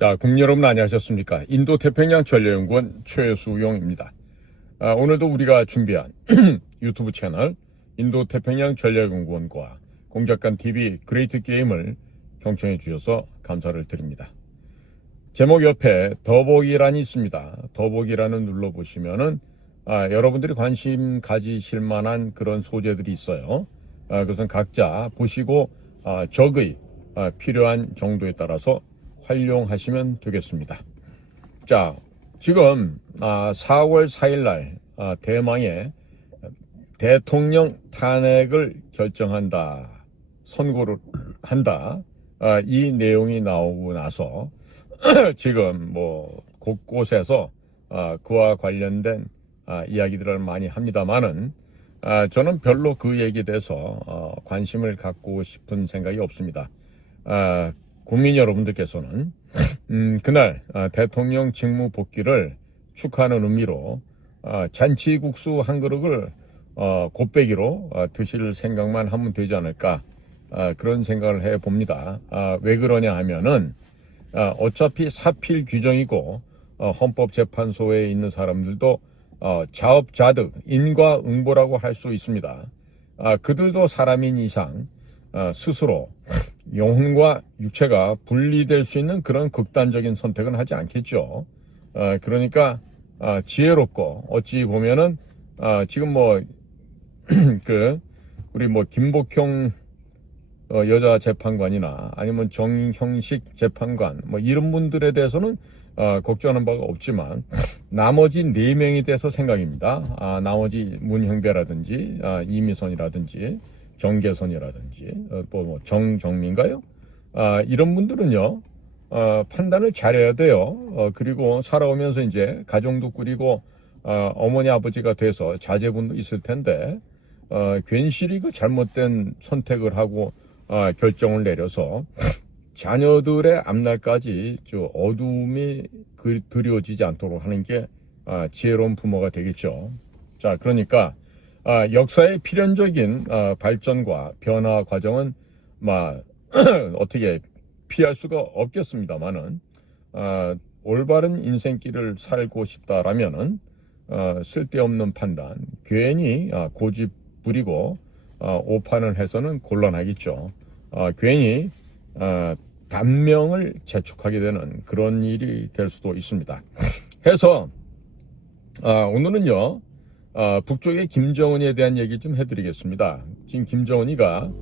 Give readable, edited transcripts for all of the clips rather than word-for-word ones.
자, 국민 여러분 안녕하셨습니까? 인도태평양 전략연구원 최수용입니다. 오늘도 우리가 준비한 유튜브 채널 인도태평양 전략연구원과 공작간TV 그레이트 게임을 경청해 주셔서 감사를 드립니다. 제목 옆에 더보기란이 있습니다. 더보기란을 눌러보시면은 여러분들이 관심 가지실 만한 그런 소재들이 있어요. 그것은 각자 보시고 적의 필요한 정도에 따라서 활용하시면 되겠습니다. 자, 지금 4월 4일 날 대망의 대통령 탄핵을 결정한다, 선고를 한다, 이 내용이 나오고 나서 지금 뭐 곳곳에서 그와 관련된 이야기들을 많이 합니다만은 저는 별로 그 얘기에 대해서 관심을 갖고 싶은 생각이 없습니다. 국민 여러분들께서는 그날 대통령 직무 복귀를 축하하는 의미로 잔치국수 한 그릇을 곱빼기로 드실 생각만 하면 되지 않을까, 그런 생각을 해봅니다. 왜 그러냐 하면은 어차피 사필 규정이고 헌법재판소에 있는 사람들도 자업자득, 인과응보라고 할 수 있습니다. 그들도 사람인 이상 스스로 영혼과 육체가 분리될 수 있는 그런 극단적인 선택은 하지 않겠죠. 그러니까 지혜롭고, 어찌 보면은 지금 뭐 우리 뭐 김복형 여자 재판관이나 아니면 정형식 재판관 뭐 이런 분들에 대해서는 걱정하는 바가 없지만 나머지 4명에 대해서 생각입니다. 나머지 문형배라든지 이미선이라든지 정계선이라든지 뭐 정정민가요? 이런 분들은요 판단을 잘해야 돼요. 그리고 살아오면서 이제 가정도 꾸리고 어머니 아버지가 돼서 자제분도 있을 텐데 괜시리 그 잘못된 선택을 하고 결정을 내려서 자녀들의 앞날까지 어두움이 드리워지지 않도록 하는 게 지혜로운 부모가 되겠죠. 자, 그러니까 역사의 필연적인 발전과 변화 과정은 어떻게 피할 수가 없겠습니다만은 올바른 인생길을 살고 싶다라면은 쓸데없는 판단, 괜히 고집 부리고 오판을 해서는 곤란하겠죠. 괜히 단명을 재촉하게 되는 그런 일이 될 수도 있습니다. 해서 오늘은요 북쪽의 김정은에 대한 얘기 좀 해드리겠습니다. 지금 김정은이가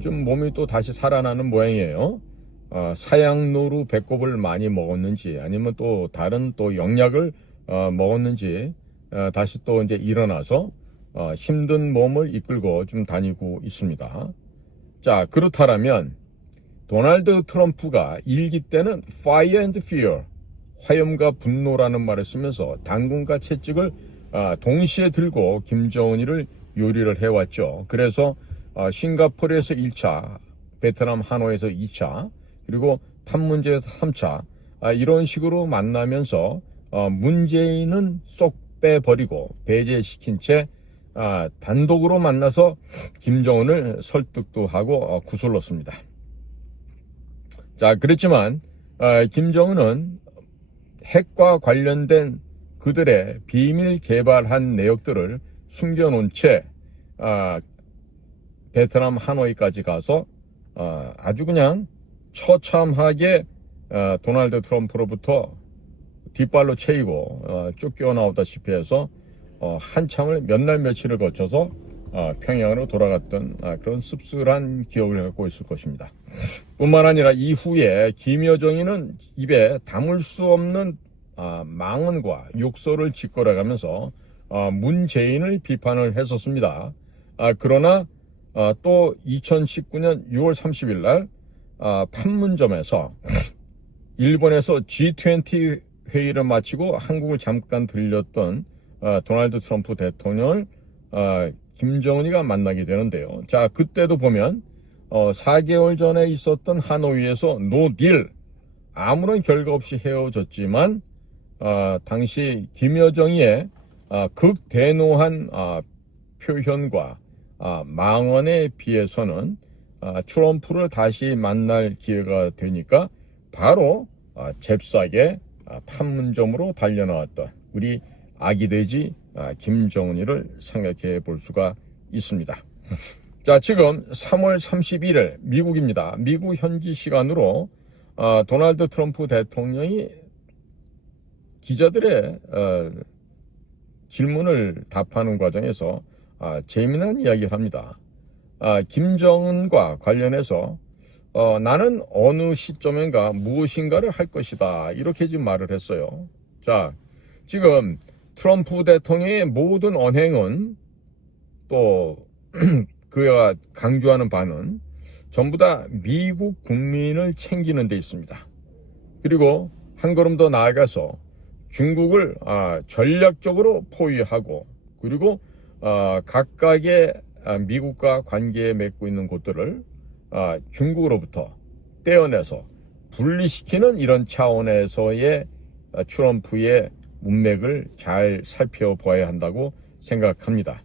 좀 몸이 또 다시 살아나는 모양이에요. 사양노루 배꼽을 많이 먹었는지 아니면 또 다른 또 영약을 먹었는지 다시 또 이제 일어나서 힘든 몸을 이끌고 좀 다니고 있습니다. 자, 그렇다면 도널드 트럼프가 일기 때는 Fire and Fear, 화염과 분노라는 말을 쓰면서 당근과 채찍을 동시에 들고 김정은이를 요리를 해왔죠. 그래서 싱가포르에서 1차, 베트남 하노이에서 2차, 그리고 판문제에서 3차 이런 식으로 만나면서 문재인은 쏙 빼버리고 배제시킨 채 단독으로 만나서 김정은을 설득도 하고 구슬렀습니다. 자, 그렇지만 김정은은 핵과 관련된 그들의 비밀 개발한 내역들을 숨겨놓은 채 베트남 하노이까지 가서 아주 그냥 처참하게 도널드 트럼프로부터 뒷발로 채이고 쫓겨나오다시피 해서 한참을 몇 날 며칠을 거쳐서 평양으로 돌아갔던 그런 씁쓸한 기억을 갖고 있을 것입니다. 뿐만 아니라 이후에 김여정이는 입에 담을 수 없는 망언과 욕설을 짓거려가면서 문재인을 비판을 했었습니다. 그러나 또 2019년 6월 30일 날 판문점에서 일본에서 G20 회의를 마치고 한국을 잠깐 들렸던 도널드 트럼프 대통령을 김정은이가 만나게 되는데요. 자, 그때도 보면 4개월 전에 있었던 하노이에서 노딜, 아무런 결과 없이 헤어졌지만 당시 김여정이의 극대노한 표현과 망언에 비해서는 트럼프를 다시 만날 기회가 되니까 바로 잽싸게 판문점으로 달려나왔던 우리 아기 돼지 김정은이를 생각해 볼 수가 있습니다. 자, 지금 3월 31일 미국입니다. 미국 현지 시간으로 도널드 트럼프 대통령이 기자들의 질문을 답하는 과정에서 재미난 이야기를 합니다. 김정은과 관련해서 나는 어느 시점인가 무엇인가를 할 것이다, 이렇게 지금 말을 했어요. 자, 지금 트럼프 대통령의 모든 언행은 또 그가 강조하는 바는 전부 다 미국 국민을 챙기는 데 있습니다. 그리고 한 걸음 더 나아가서 중국을 전략적으로 포위하고, 그리고 각각의 미국과 관계 맺고 있는 곳들을 중국으로부터 떼어내서 분리시키는 이런 차원에서의 트럼프의 문맥을 잘 살펴봐야 한다고 생각합니다.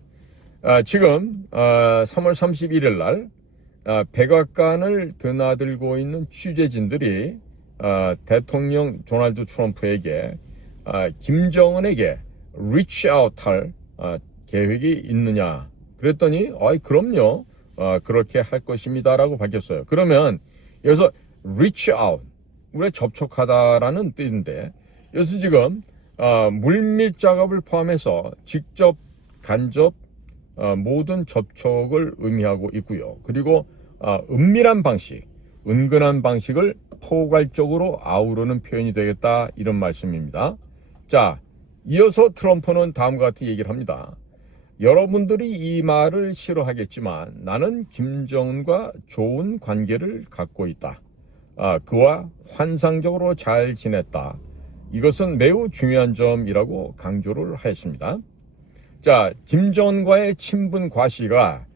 지금 3월 31일 날 백악관을 드나들고 있는 취재진들이 대통령 도널드 트럼프에게 김정은에게 reach out 할 계획이 있느냐 그랬더니 그럼요, 그렇게 할 것입니다 라고 밝혔어요. 그러면 여기서 reach out, 우리가 접촉하다라는 뜻인데, 여기서 지금 물밑 작업을 포함해서 직접, 간접 모든 접촉을 의미하고 있고요. 그리고 은밀한 방식, 은근한 방식을 포괄적으로 아우르는 표현이 되겠다, 이런 말씀입니다. 자, 이어서 트럼프는 다음과 같은 얘기를 합니다. 여러분들이 이 말을 싫어하겠지만 나는 김정은과 좋은 관계를 갖고 있다. 그와 환상적으로 잘 지냈다. 이것은 매우 중요한 점이라고 강조를 하였습니다. 자, 김정은과의 친분 과시가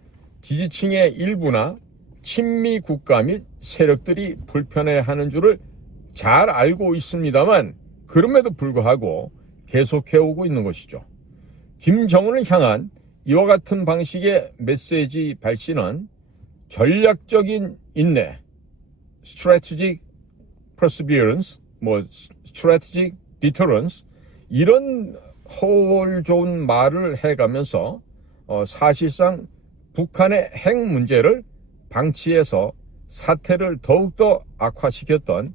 지지층의 일부나 친미 국가 및 세력들이 불편해하는 줄을 잘 알고 있습니다만, 그럼에도 불구하고 계속해오고 있는 것이죠. 김정은을 향한 이와 같은 방식의 메시지 발신은 전략적인 인내, strategic perseverance, strategic deterrence, 이런 허울 좋은 말을 해가면서 사실상 북한의 핵 문제를 방치해서 사태를 더욱더 악화시켰던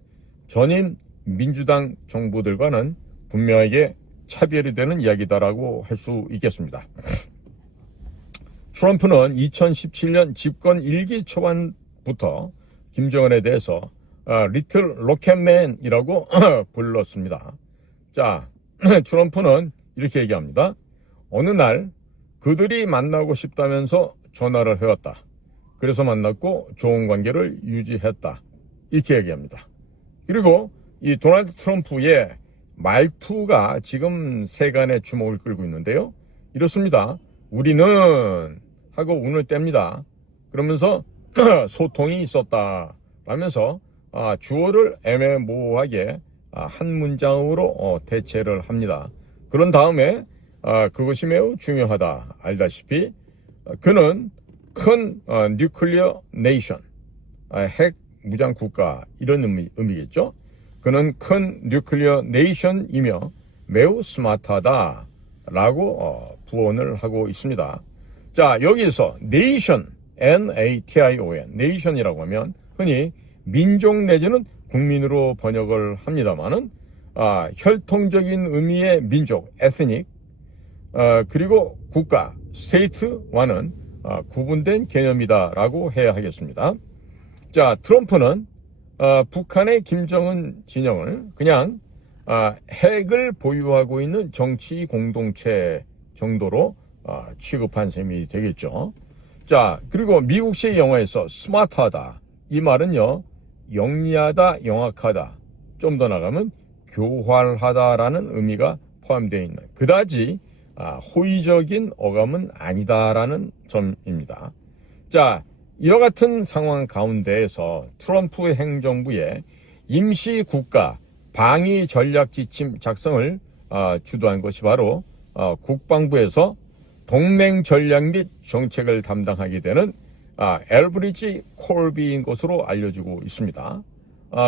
전임 민주당 정부들과는 분명하게 차별이 되는 이야기다라고 할 수 있겠습니다. 트럼프는 2017년 집권 1기 초반부터 김정은에 대해서 리틀 로켓맨이라고 불렀습니다. 자, 트럼프는 이렇게 얘기합니다. 어느 날 그들이 만나고 싶다면서 전화를 해왔다. 그래서 만났고 좋은 관계를 유지했다. 이렇게 얘기합니다. 그리고 이 도널드 트럼프의 말투가 지금 세간의 주목을 끌고 있는데요. 이렇습니다. 우리는 하고 운을 뗍니다. 그러면서 소통이 있었다 라면서 주어를 애매모호하게 한 문장으로 대체를 합니다. 그런 다음에 그것이 매우 중요하다. 알다시피 그는 큰 뉴클리어 네이션, 핵 무장 국가, 이런 의미겠죠. 그는 큰 뉴클리어 네이션이며 매우 스마트하다 라고 부언을 하고 있습니다. 자, 여기서 네이션, N-A-T-I-O-N, 네이션이라고 하면 흔히 민족 내지는 국민으로 번역을 합니다만은 혈통적인 의미의 민족, 에스닉, 그리고 국가, 스테이트와는 구분된 개념이다라고 해야 하겠습니다. 자, 트럼프는 북한의 김정은 진영을 그냥 핵을 보유하고 있는 정치 공동체 정도로 취급한 셈이 되겠죠. 자, 그리고 미국식 영어에서 스마트하다, 이 말은요, 영리하다, 영악하다, 좀 더 나가면 교활하다라는 의미가 포함되어 있는 그다지 호의적인 어감은 아니다라는 점입니다. 자, 이와 같은 상황 가운데에서 트럼프 행정부의 임시국가 방위 전략 지침 작성을 주도한 것이 바로 국방부에서 동맹 전략 및 정책을 담당하게 되는 엘브리지 콜비인 것으로 알려지고 있습니다.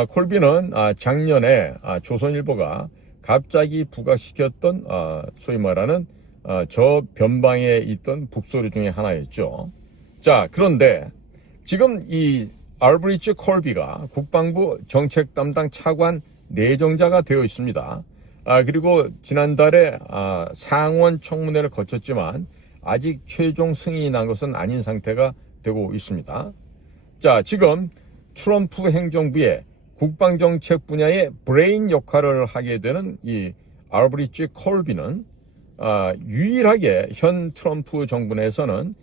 콜비는 작년에 조선일보가 갑자기 부각시켰던 소위 말하는 저 변방에 있던 북소리 중에 하나였죠. 자, 그런데 지금 이 알브리치 콜비가 국방부 정책 담당 차관 내정자가 되어 있습니다. 그리고 지난달에 상원 청문회를 거쳤지만 아직 최종 승인이 난 것은 아닌 상태가 되고 있습니다. 자, 지금 트럼프 행정부의 국방정책 분야의 브레인 역할을 하게 되는 이 알브리치 콜비는 유일하게 현 트럼프 정부 내에서는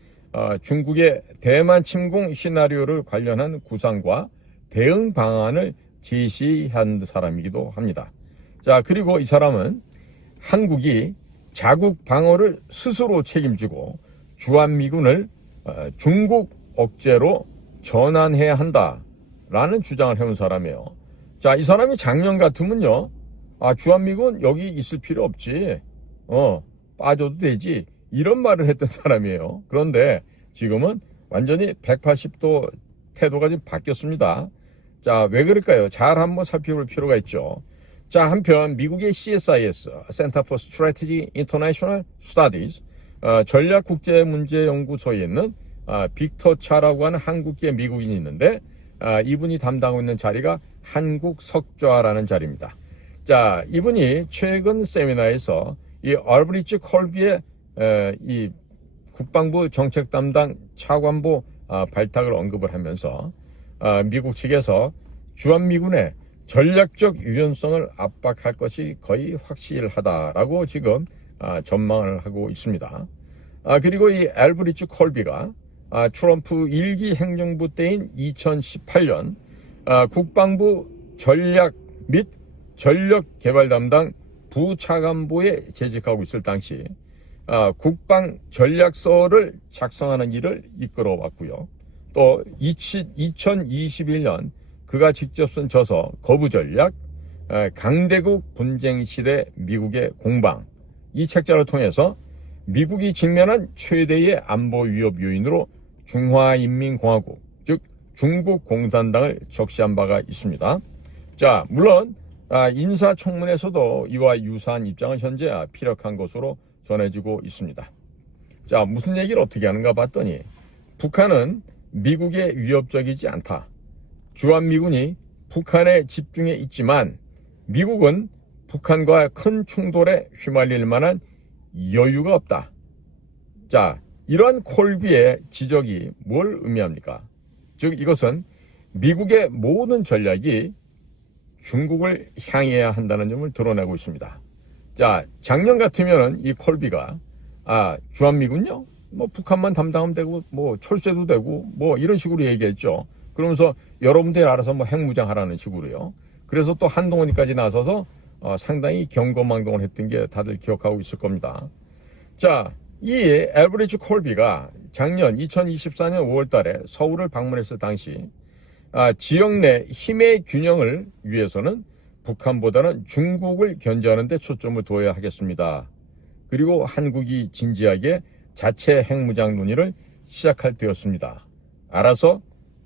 중국의 대만 침공 시나리오를 관련한 구상과 대응 방안을 제시한 사람이기도 합니다. 자, 그리고 이 사람은 한국이 자국 방어를 스스로 책임지고 주한미군을 중국 억제로 전환해야 한다라는 주장을 해온 사람이에요. 자, 이 사람이 작년 같으면요, 주한미군 여기 있을 필요 없지, 빠져도 되지, 이런 말을 했던 사람이에요. 그런데 지금은 완전히 180도 태도가 좀 바뀌었습니다. 자, 왜 그럴까요? 잘 한번 살펴볼 필요가 있죠. 자, 한편 미국의 CSIS, Center for Strategy International Studies, 전략국제문제연구소에 있는 빅터 차라고 하는 한국계 미국인이 있는데, 이분이 담당하고 있는 자리가 한국석좌라는 자리입니다. 자, 이분이 최근 세미나에서 이 알브리치 콜비의 이 국방부 정책 담당 차관보 발탁을 언급을 하면서 미국 측에서 주한미군의 전략적 유연성을 압박할 것이 거의 확실하다라고 지금 전망을 하고 있습니다. 그리고 이 알브리치 콜비가 트럼프 1기 행정부 때인 2018년 국방부 전략 및 전력 개발 담당 부차관보에 재직하고 있을 당시 국방 전략서를 작성하는 일을 이끌어 왔고요. 또 2021년 그가 직접 쓴 저서 거부전략, 강대국 분쟁 시대 미국의 공방, 이 책자를 통해서 미국이 직면한 최대의 안보 위협 요인으로 중화인민공화국, 즉 중국 공산당을 적시한 바가 있습니다. 자, 물론 인사청문회에서도 이와 유사한 입장을 현재 피력한 것으로 전해지고 있습니다. 자, 무슨 얘기를 어떻게 하는가 봤더니 북한은 미국에 위협적이지 않다. 주한미군이 북한에 집중해 있지만 미국은 북한과 큰 충돌에 휘말릴 만한 여유가 없다. 자, 이러한 콜비의 지적이 뭘 의미합니까? 즉 이것은 미국의 모든 전략이 중국을 향해야 한다는 점을 드러내고 있습니다. 자, 작년 같으면 이 콜비가 주한미군요? 뭐 북한만 담당하면 되고 뭐 철수해도 되고 뭐 이런 식으로 얘기했죠. 그러면서 여러분들이 알아서 뭐 핵무장하라는 식으로요. 그래서 또 한동훈이까지 나서서 상당히 경거망동을 했던 게 다들 기억하고 있을 겁니다. 자, 이 알브리치 콜비가 작년 2024년 5월 달에 서울을 방문했을 당시 지역 내 힘의 균형을 위해서는 북한보다는 중국을 견제하는 데 초점을 둬야 하겠습니다. 그리고 한국이 진지하게 자체 핵무장 논의를 시작할 때였습니다. 알아서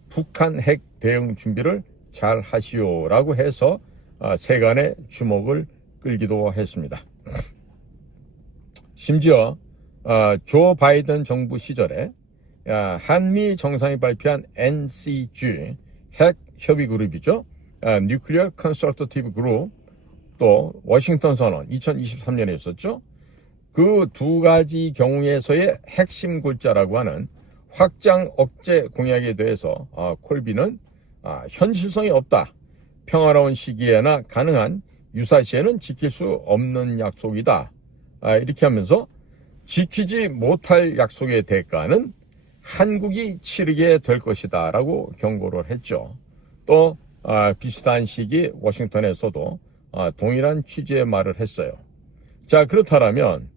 북한 핵 대응 준비를 잘 하시오라고 해서 세간의 주목을 끌기도 했습니다. 심지어 조 바이든 정부 시절에 한미 정상이 발표한 NCG 핵 협의 그룹이죠. Nuclear Consultative Group, 또 워싱턴 선언 2023년에 있었죠. 그 두 가지 경우에서의 핵심 골자라고 하는 확장 억제 공약에 대해서 콜비는 현실성이 없다. 평화로운 시기에나 가능한 유사시에는 지킬 수 없는 약속이다. 이렇게 하면서 지키지 못할 약속의 대가는 한국이 치르게 될 것이다 라고 경고를 했죠. 또 비슷한 시기 워싱턴에서도 동일한 취지의 말을 했어요. 자, 그렇다면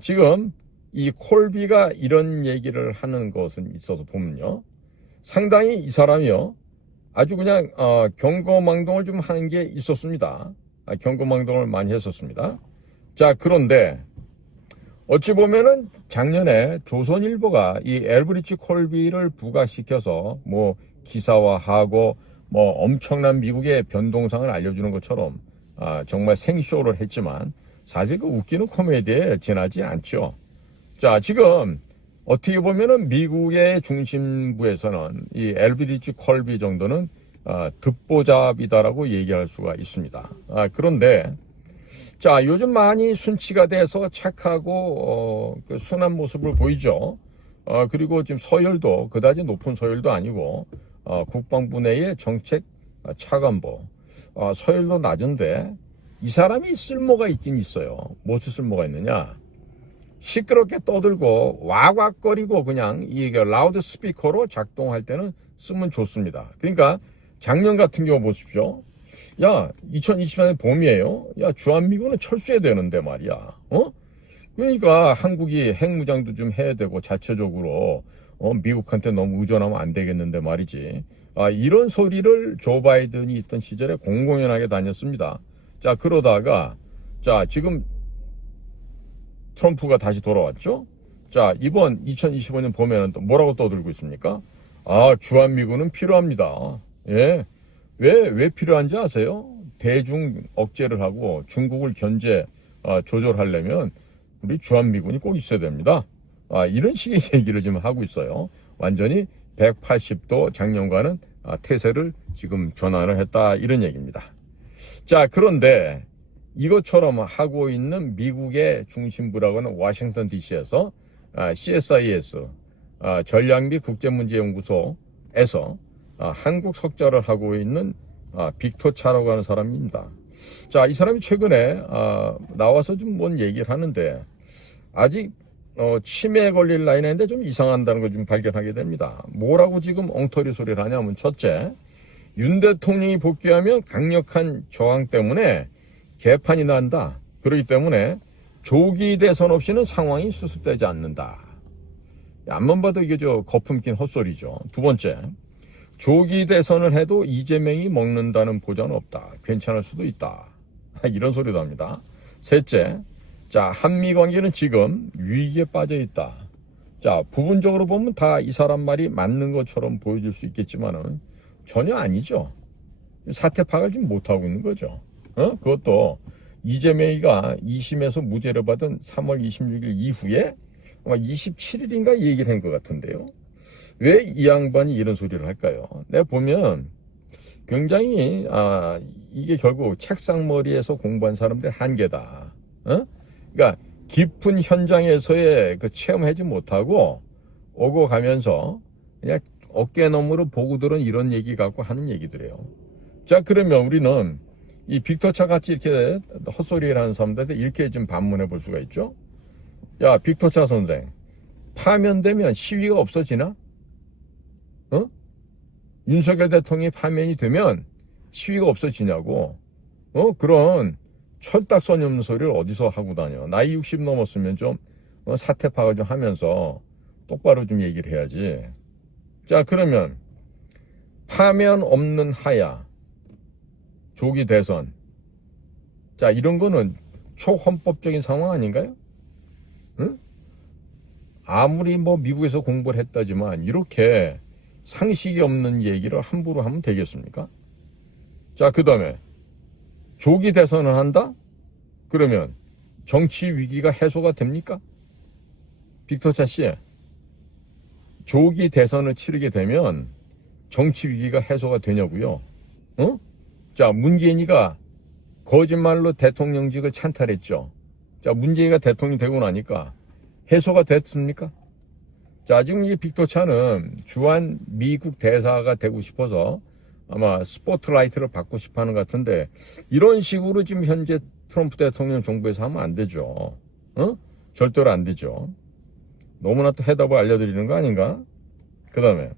지금 이 콜비가 이런 얘기를 하는 것은 있어서 보면요, 상당히 이 사람이요 아주 그냥 경거망동을 좀 하는 게 있었습니다. 경거망동을 많이 했었습니다. 자, 그런데 어찌 보면은 작년에 조선일보가 이 알브리치 콜비를 부각시켜서 뭐 기사화하고 뭐 엄청난 미국의 변동상을 알려주는 것처럼 정말 생쇼를 했지만 사실 그 웃기는 코미디에 지나지 않죠. 자, 지금 어떻게 보면은 미국의 중심부에서는 이 엘비디지 컬비 정도는 듣보잡이다라고 얘기할 수가 있습니다. 그런데 자, 요즘 많이 순치가 돼서 착하고 그 순한 모습을 보이죠. 그리고 지금 서열도 그다지 높은 서열도 아니고 국방부 내의 정책 차관보 서열도 낮은데 이 사람이 쓸모가 있긴 있어요. 무슨 쓸모가 있느냐? 시끄럽게 떠들고 왁왁거리고 그냥 이게 라우드 스피커로 작동할 때는 쓰면 좋습니다. 그러니까 작년 같은 경우 보십시오. 야, 2024년 봄이에요. 야, 주한미군은 철수해야 되는데 말이야. 그러니까 한국이 핵무장도 좀 해야 되고 자체적으로 미국한테 너무 의존하면 안 되겠는데 말이지. 이런 소리를 조 바이든이 있던 시절에 공공연하게 다녔습니다. 자, 그러다가 자, 지금 트럼프가 다시 돌아왔죠. 자, 이번 2025년 봄에는 또 뭐라고 떠들고 있습니까? 주한미군은 필요합니다. 예. 왜 필요한지 아세요? 대중 억제를 하고 중국을 견제 조절하려면 우리 주한미군이 꼭 있어야 됩니다. 이런 식의 얘기를 지금 하고 있어요. 완전히 180도 작년과는 태세를 지금 전환을 했다 이런 얘기입니다. 자, 그런데 이것처럼 하고 있는 미국의 중심부라고 하는 워싱턴 DC에서 CSIS 전략 및 국제문제연구소에서 한국 석좌를 하고 있는 빅터 차라고 하는 사람입니다. 자, 이 사람이 최근에 나와서 좀 뭔 얘기를 하는데 아직 치매에 걸릴 나이인데 좀 이상한다는 걸 좀 발견하게 됩니다. 뭐라고 지금 엉터리 소리를 하냐면 첫째, 윤 대통령이 복귀하면 강력한 저항 때문에 개판이 난다. 그렇기 때문에 조기 대선 없이는 상황이 수습되지 않는다. 앞만 봐도 이게 거품 낀 헛소리죠. 두 번째, 조기 대선을 해도 이재명이 먹는다는 보장은 없다. 괜찮을 수도 있다. 이런 소리도 합니다. 셋째, 자, 한미 관계는 지금 위기에 빠져 있다. 자, 부분적으로 보면 다 이 사람 말이 맞는 것처럼 보여질 수 있겠지만은 전혀 아니죠. 사태 파악을 지금 못하고 있는 거죠. 그것도 이재명이가 2심에서 무죄를 받은 3월 26일 이후에 아마 27일인가 얘기를 한 것 같은데요. 왜 이 양반이 이런 소리를 할까요? 내가 보면 굉장히 이게 결국 책상머리에서 공부한 사람들의 한계다. 그러니까 깊은 현장에서의 그 체험하지 못하고 오고 가면서 그냥 어깨너머로 보고들은 이런 얘기 갖고 하는 얘기들이에요. 자, 그러면 우리는 이 빅터차 같이 이렇게 헛소리를 하는 사람들한테 이렇게 좀 반문해 볼 수가 있죠. 야, 빅터차 선생, 파면되면 시위가 없어지나? 윤석열 대통령이 파면이 되면 시위가 없어지냐고. 그런 철딱선이 없는 소리를 어디서 하고 다녀. 나이 60 넘었으면 좀 사태 파악을 좀 하면서 똑바로 좀 얘기를 해야지. 자, 그러면 파면 없는 하야, 조기 대선. 자, 이런 거는 초헌법적인 상황 아닌가요? 아무리 뭐 미국에서 공부를 했다지만 이렇게 상식이 없는 얘기를 함부로 하면 되겠습니까? 자, 그 다음에 조기 대선을 한다? 그러면 정치 위기가 해소가 됩니까? 빅터차 씨, 조기 대선을 치르게 되면 정치 위기가 해소가 되냐고요? 자, 문재인이가 거짓말로 대통령직을 찬탈했죠. 자, 문재인이가 대통령이 되고 나니까 해소가 됐습니까? 자, 지금 이 빅터차는 주한 미국 대사가 되고 싶어서 아마 스포트라이트를 받고 싶어 하는 것 같은데 이런 식으로 지금 현재 트럼프 대통령 정부에서 하면 안 되죠. 절대로 안 되죠. 너무나 또 해답을 알려드리는 거 아닌가? 그 다음에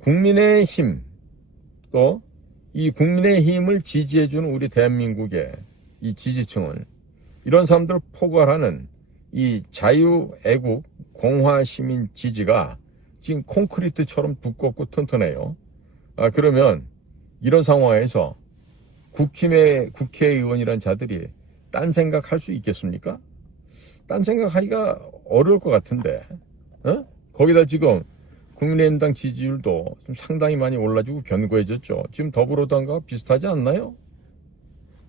국민의힘, 또 이 국민의힘을 지지해주는 우리 대한민국의 이 지지층은 이런 사람들을 포괄하는 이 자유애국 공화시민 지지가 지금 콘크리트처럼 두껍고 튼튼해요. 그러면 이런 상황에서 국회의원이란 자들이 딴 생각할 수 있겠습니까? 딴 생각하기가 어려울 것 같은데, 거기다 지금 국민의힘당 지지율도 좀 상당히 많이 올라지고 견고해졌죠. 지금 더불어당과 비슷하지 않나요?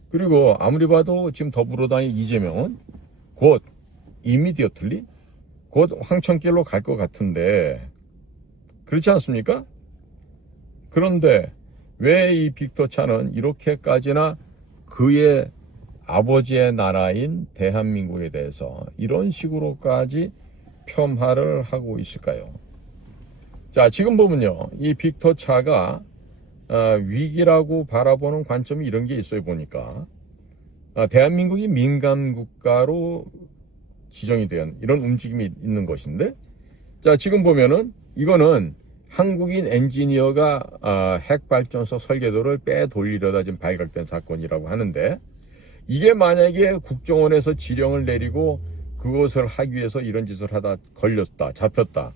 그리고 아무리 봐도 지금 더불어당의 이재명은 곧 이미디어틀리 곧 황천길로 갈 것 같은데 그렇지 않습니까? 그런데 왜 이 빅터 차는 이렇게까지나 그의 아버지의 나라인 대한민국에 대해서 이런 식으로까지 폄하를 하고 있을까요? 자, 지금 보면요. 이 빅터 차가 위기라고 바라보는 관점이 이런 게 있어요. 보니까 대한민국이 민간 국가로 지정이 된 이런 움직임이 있는 것인데, 자, 지금 보면은 이거는 한국인 엔지니어가 핵발전소 설계도를 빼돌리려다 지금 발각된 사건이라고 하는데, 이게 만약에 국정원에서 지령을 내리고 그것을 하기 위해서 이런 짓을 하다 걸렸다, 잡혔다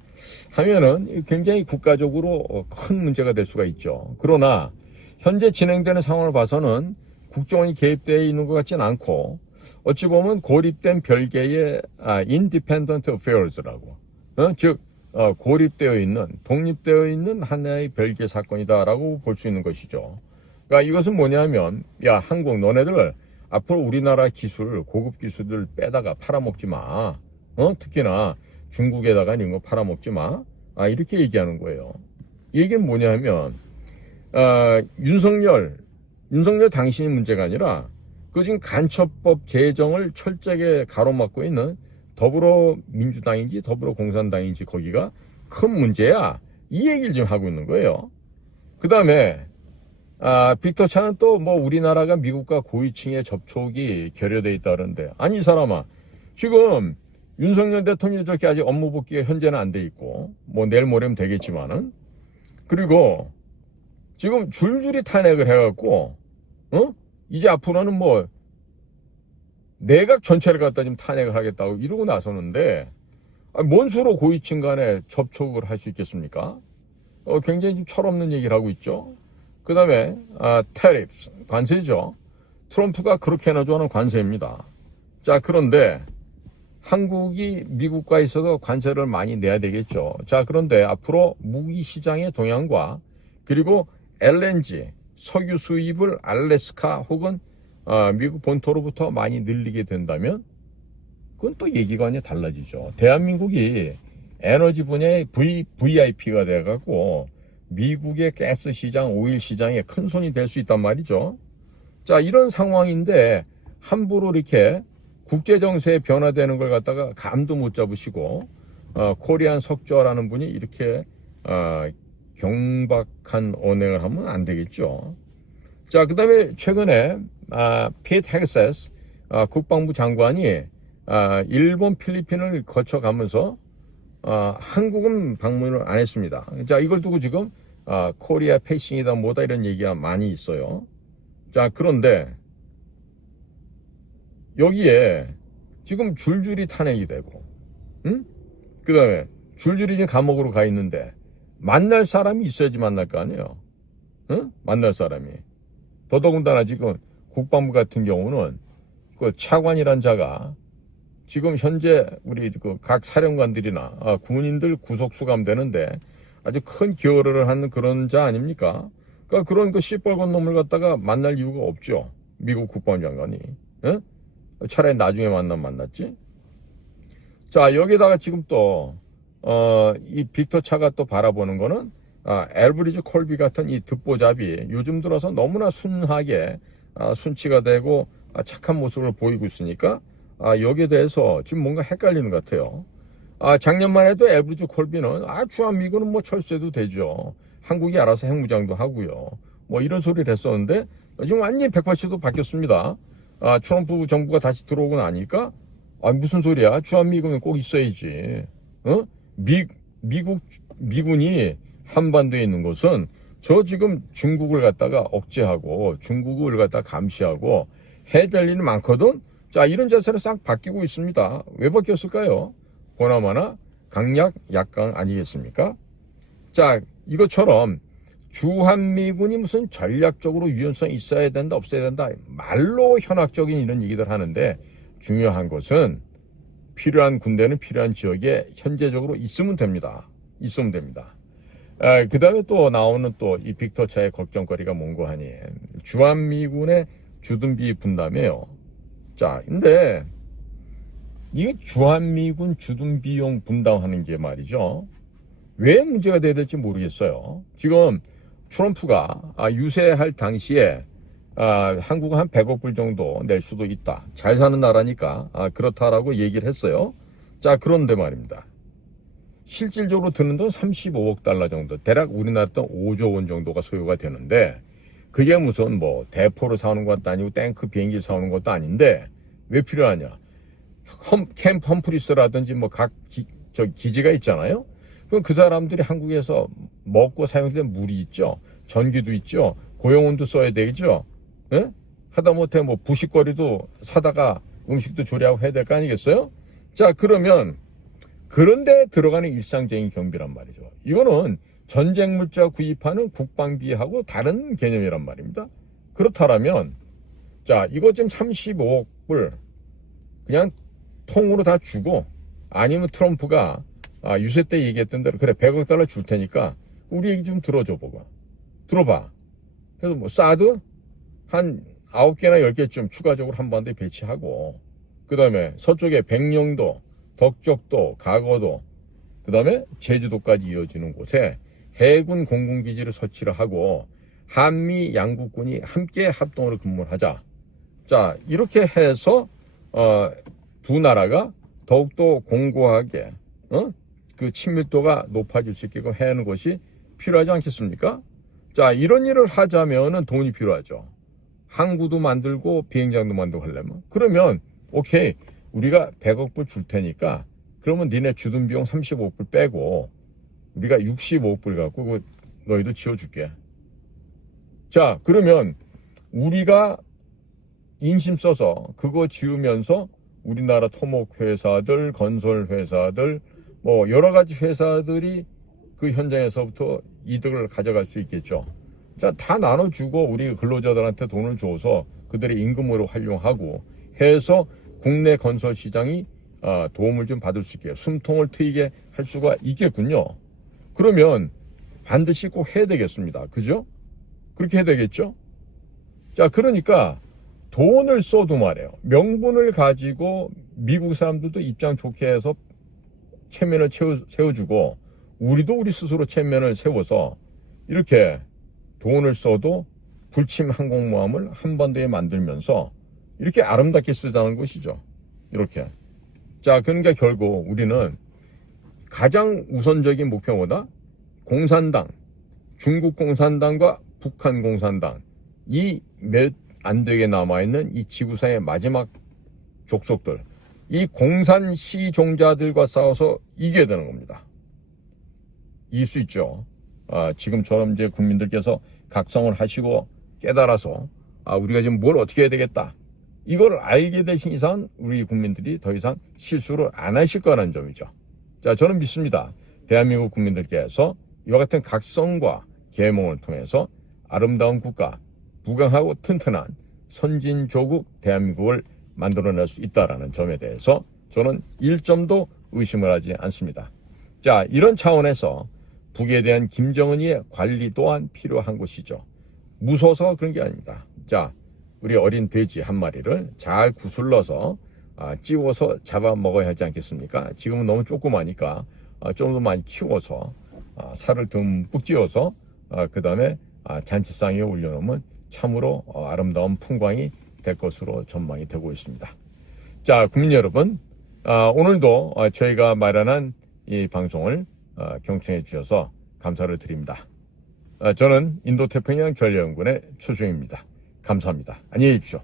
하면은 굉장히 국가적으로 큰 문제가 될 수가 있죠. 그러나 현재 진행되는 상황을 봐서는 국정원이 개입되어 있는 것 같진 않고, 어찌 보면 고립된 별개의 independent affairs라고, 즉 고립되어 있는, 독립되어 있는 하나의 별개 사건이다라고 볼 수 있는 것이죠. 그러니까 이것은 뭐냐면, 야, 한국 너네들 앞으로 우리나라 기술, 고급 기술들 빼다가 팔아먹지 마. 특히나 중국에다가 이런 거 팔아먹지 마. 이렇게 얘기하는 거예요. 이 얘기는 뭐냐면, 윤석열 당신이 문제가 아니라 그 지금 간첩법 제정을 철저하게 가로막고 있는 더불어민주당인지 더불어공산당인지 거기가 큰 문제야. 이 얘기를 지금 하고 있는 거예요. 그 다음에 빅터 차는 또 뭐 우리나라가 미국과 고위층의 접촉이 결여돼 있다는데, 아니 이 사람아, 지금 윤석열 대통령이 저렇게 아직 업무 복귀가 현재는 안 돼 있고 뭐 내일 모레면 되겠지만은, 그리고 지금 줄줄이 탄핵을 해갖고 이제 앞으로는 뭐 내각 전체를 갖다 지금 탄핵을 하겠다고 이러고 나서는데, 뭔 수로 고위층 간에 접촉을 할 수 있겠습니까? 굉장히 좀 철없는 얘기를 하고 있죠. 그 다음에 tariffs, 관세죠. 트럼프가 그렇게나 좋아하는 관세입니다. 자, 그런데 한국이 미국과 있어서 관세를 많이 내야 되겠죠. 자, 그런데 앞으로 무기 시장의 동향과 그리고 LNG, 석유 수입을 알래스카 혹은 미국 본토로부터 많이 늘리게 된다면 그건 또 얘기가 완전히 달라지죠. 대한민국이 에너지 분야의 VIP가 돼갖고 미국의 가스 시장, 오일 시장에 큰 손이 될 수 있단 말이죠. 자, 이런 상황인데 함부로 이렇게 국제정세에 변화되는 걸 갖다가 감도 못 잡으시고 코리안 석좌라는 분이 이렇게 경박한 언행을 하면 안 되겠죠. 자, 그 다음에 최근에 피트 헤그세스 국방부 장관이 일본, 필리핀을 거쳐가면서 한국은 방문을 안 했습니다. 자, 이걸 두고 지금 코리아 패싱이다 뭐다 이런 얘기가 많이 있어요. 자, 그런데 여기에 지금 줄줄이 탄핵이 되고, 그 다음에 줄줄이 지금 감옥으로 가 있는데 만날 사람이 있어야지 만날 거 아니에요. 만날 사람이. 더더군다나 지금 국방부 같은 경우는 그 차관이란 자가 지금 현재 우리 그 각 사령관들이나 군인들 구속 수감되는데 아주 큰 기여를 하는 그런 자 아닙니까? 그러니까 그런 그 시뻘건 놈을 갖다가 만날 이유가 없죠. 미국 국방장관이. 차라리 나중에 만났지. 자, 여기다가 지금 또 이 빅터 차가 또 바라보는 거는 엘브리지 콜비 같은 이 듣보잡이 요즘 들어서 너무나 순하게 순치가 되고 착한 모습을 보이고 있으니까 여기에 대해서 지금 뭔가 헷갈리는 것 같아요. 작년만 해도 엘브리지 콜비는 주한미군은 뭐 철수해도 되죠. 한국이 알아서 핵무장도 하고요. 뭐 이런 소리를 했었는데 지금 완전히 180도 바뀌었습니다. 트럼프 정부가 다시 들어오고 나니까 무슨 소리야? 주한미군은 꼭 있어야지. 미군이 한반도에 있는 것은 저 지금 중국을 갖다가 억제하고 중국을 갖다가 감시하고 해야 될 일이 많거든. 자, 이런 자세로 싹 바뀌고 있습니다. 왜 바뀌었을까요? 보나마나 강약 약강 아니겠습니까? 자, 이것처럼 주한미군이 무슨 전략적으로 유연성이 있어야 된다 없어야 된다 말로 현학적인 이런 얘기들 하는데, 중요한 것은 필요한 군대는 필요한 지역에 현재적으로 있으면 됩니다. 그 다음에 또 나오는 또 이 빅터차의 걱정거리가 뭔고 하니, 주한미군의 주둔비 분담이에요. 자, 근데 이 주한미군 주둔비용 분담하는 게 말이죠, 왜 문제가 돼야 될지 모르겠어요. 지금 트럼프가 유세할 당시에 한국은 한 100억 불 정도 낼 수도 있다. 잘 사는 나라니까 그렇다라고 얘기를 했어요. 자, 그런데 말입니다. 실질적으로 드는 돈 35억 달러 정도, 대략 우리나라 돈 5조 원 정도가 소요가 되는데, 그게 무슨 뭐 대포를 사오는 것도 아니고 탱크 비행기를 사오는 것도 아닌데 왜 필요하냐? 캠프 험프리스라든지 뭐 각 기지가 있잖아요. 그럼 그 사람들이 한국에서 먹고 사용되는 물이 있죠, 전기도 있죠, 고용원도 써야 되겠죠. 예? 하다못해 뭐 부식거리도 사다가 음식도 조리하고 해야 될 거 아니겠어요? 자, 그러면 그런데 들어가는 일상적인 경비란 말이죠. 이거는 전쟁 물자 구입하는 국방비하고 다른 개념이란 말입니다. 그렇다면 자, 이거 지금 35억 불 그냥 통으로 다 주고, 아니면 트럼프가 유세 때 얘기했던 대로 그래 100억 달러 줄 테니까 우리 얘기 좀 들어줘 보고 들어봐. 그래서 뭐 사드 한 9개나 10개쯤 추가적으로 한반도에 배치하고, 그 다음에 서쪽에 백령도, 덕적도, 가거도, 그 다음에 제주도까지 이어지는 곳에 해군 공군기지를 설치를 하고 한미 양국군이 함께 합동으로 근무를 하자. 자, 이렇게 해서 두 나라가 더욱더 공고하게 그 친밀도가 높아질 수 있게끔 해야 하는 것이 필요하지 않겠습니까? 자, 이런 일을 하자면은 돈이 필요하죠. 항구도 만들고 비행장도 만들고 하려면. 그러면 오케이, 우리가 100억 불 줄 테니까 그러면 니네 주둔 비용 35억 불 빼고 우리가 65억 불 갖고 너희도 지어줄게. 자, 그러면 우리가 인심 써서 그거 지으면서 우리나라 토목 회사들, 건설 회사들, 뭐 여러 가지 회사들이 그 현장에서부터 이득을 가져갈 수 있겠죠. 자, 다 나눠주고 우리 근로자들한테 돈을 줘서 그들의 임금으로 활용하고 해서 국내 건설 시장이 도움을 좀 받을 수 있게, 숨통을 트이게 할 수가 있겠군요. 그러면 반드시 꼭 해야 되겠습니다. 그죠? 그렇게 해야 되겠죠? 자, 그러니까 돈을 써도 말이에요, 명분을 가지고 미국 사람들도 입장 좋게 해서 체면을 세워주고 우리도 우리 스스로 체면을 세워서 이렇게 돈을 써도 불침 항공모함을 한반도에 만들면서 이렇게 아름답게 쓰자는 것이죠. 이렇게. 자, 그러니까 결국 우리는 가장 우선적인 목표보다 공산당, 중국 공산당과 북한 공산당, 이 몇 안 되게 남아있는 이 지구상의 마지막 족속들, 이 공산 시종자들과 싸워서 이겨야 되는 겁니다. 이길 수 있죠. 지금처럼 이제 국민들께서 각성을 하시고 깨달아서 우리가 지금 뭘 어떻게 해야 되겠다, 이걸 알게 되신 이상 우리 국민들이 더 이상 실수를 안 하실 거라는 점이죠. 자, 저는 믿습니다. 대한민국 국민들께서 이와 같은 각성과 계몽을 통해서 아름다운 국가, 부강하고 튼튼한 선진조국 대한민국을 만들어낼 수 있다는 점에 대해서 저는 1점도 의심을 하지 않습니다. 자, 이런 차원에서 북에 대한 김정은이의 관리 또한 필요한 것이죠. 무서워서 그런 게 아닙니다. 자, 우리 어린 돼지 한 마리를 잘 구슬러서 찌워서 잡아먹어야 하지 않겠습니까? 지금은 너무 조그마니까 좀 더 많이 키워서 살을 듬뿍 찌워서 그 다음에 잔치상에 올려놓으면 참으로 아름다운 풍광이 될 것으로 전망이 되고 있습니다. 자, 국민 여러분, 오늘도 저희가 마련한 이 방송을 경청해 주셔서 감사를 드립니다. 저는 인도태평양 전략연구원의 최수영입니다. 감사합니다. 안녕히 계십시오.